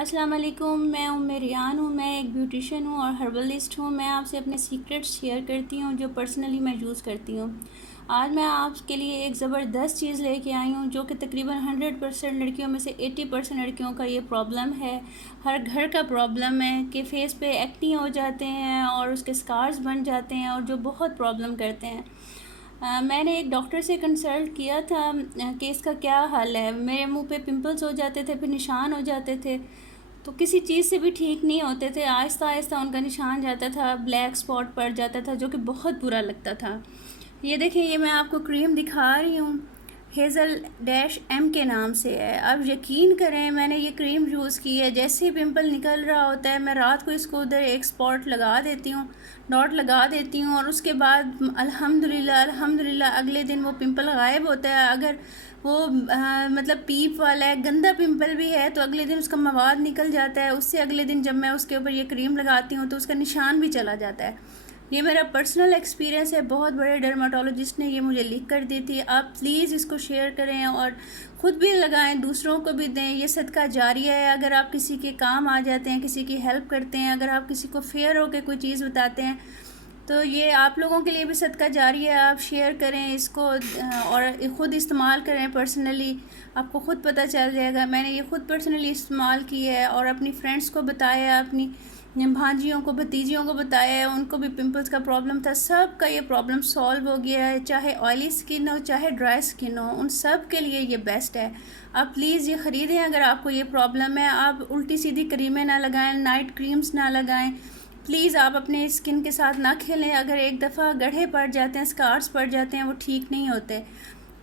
अस्सलाम वालेकुम, मैं रियान हूँ। मैं एक ब्यूटिशियन हूँ और हर्बलिस्ट हूँ। मैं आपसे अपने सीक्रेट्स शेयर करती हूँ जो पर्सनली मैं यूज़ करती हूँ। आज मैं आपके लिए एक ज़बरदस्त चीज़ लेके आई हूँ जो कि तकरीबन 100% लड़कियों में से 80% लड़कियों का ये प्रॉब्लम है। हर घर का प्रॉब्लम है कि फेस पे एक्नी हो जाते हैं और उसके स्कार्स बन जाते हैं और जो बहुत प्रॉब्लम करते हैं। मैंने एक डॉक्टर से कंसल्ट किया था कि इसका क्या हल है। मेरे मुंह पे पिंपल्स हो जाते थे, फिर निशान हो जाते थे, तो किसी चीज़ से भी ठीक नहीं होते थे। आहिस्ता आहिस्ता उनका निशान जाता था, ब्लैक स्पॉट पड़ जाता था जो कि बहुत बुरा लगता था। ये देखिए, ये मैं आपको क्रीम दिखा रही हूँ, हेज़ल डैश एम के नाम से है। अब यकीन करें, मैंने ये क्रीम यूज़ की है। जैसे ही पिंपल निकल रहा होता है, मैं रात को इसको उधर एक स्पॉट लगा देती हूँ, डॉट लगा देती हूँ, और उसके बाद अल्हम्दुलिल्लाह अल्हम्दुलिल्लाह अगले दिन वो पिंपल गायब होता है। अगर वो मतलब पीप वाला है, गंदा पिंपल भी है, तो अगले दिन उसका मवाद निकल जाता है। उससे अगले दिन जब मैं उसके ऊपर ये क्रीम लगाती हूँ तो उसका निशान भी चला जाता है। ये मेरा पर्सनल एक्सपीरियंस है। बहुत बड़े डर्माटोलॉजिस्ट ने ये मुझे लिख कर दी थी। आप प्लीज़ इसको शेयर करें और ख़ुद भी लगाएं, दूसरों को भी दें। ये सदका जारिया है। अगर आप किसी के काम आ जाते हैं, किसी की हेल्प करते हैं, अगर आप किसी को फेयर होकर कोई चीज़ बताते हैं, तो ये आप लोगों के लिए भी सदका जारी है। आप शेयर करें इसको और ख़ुद इस्तेमाल करें पर्सनली, आपको ख़ुद पता चल जाएगा। मैंने ये ख़ुद पर्सनली इस्तेमाल की है और अपनी फ्रेंड्स को बताया, अपनी भांजियों को, भतीजियों को बताया है। उनको भी पिंपल्स का प्रॉब्लम था। सब का ये प्रॉब्लम सॉल्व हो गया है। चाहे ऑयली स्किन हो, चाहे ड्राई स्किन हो, उन सब के लिए ये बेस्ट है। आप प्लीज़ ये ख़रीदें अगर आपको ये प्रॉब्लम है। आप उल्टी सीधी क्रीमें ना लगाएं, नाइट क्रीम्स ना लगाएं। प्लीज़ आप अपने स्किन के साथ ना खेलें। अगर एक दफ़ा गड्ढे पड़ जाते हैं, स्कार्स पड़ जाते हैं, वो ठीक नहीं होते।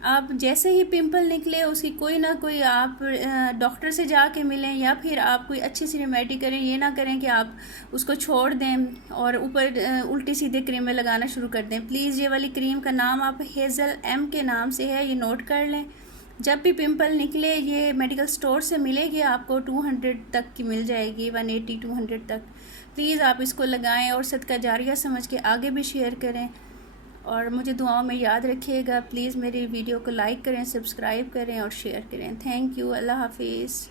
आप जैसे ही पिंपल निकले, उसकी कोई ना कोई आप डॉक्टर से जाके मिलें, या फिर आप कोई अच्छी सी रेमेडी करें। ये ना करें कि आप उसको छोड़ दें और ऊपर उल्टी सीधे क्रीमें लगाना शुरू कर दें। प्लीज़ ये वाली क्रीम का नाम आप हेज़ल एम के नाम से है, ये नोट कर लें। जब भी पिंपल निकले, ये मेडिकल स्टोर से मिलेगी आपको, 200 तक की मिल जाएगी, 180 200 तक। प्लीज़ आप इसको लगाएं और सदका जारिया समझ के आगे भी शेयर करें और मुझे दुआओं में याद रखिएगा। प्लीज़ मेरी वीडियो को लाइक करें, सब्सक्राइब करें और शेयर करें। Thank you. अल्लाह हाफिज़।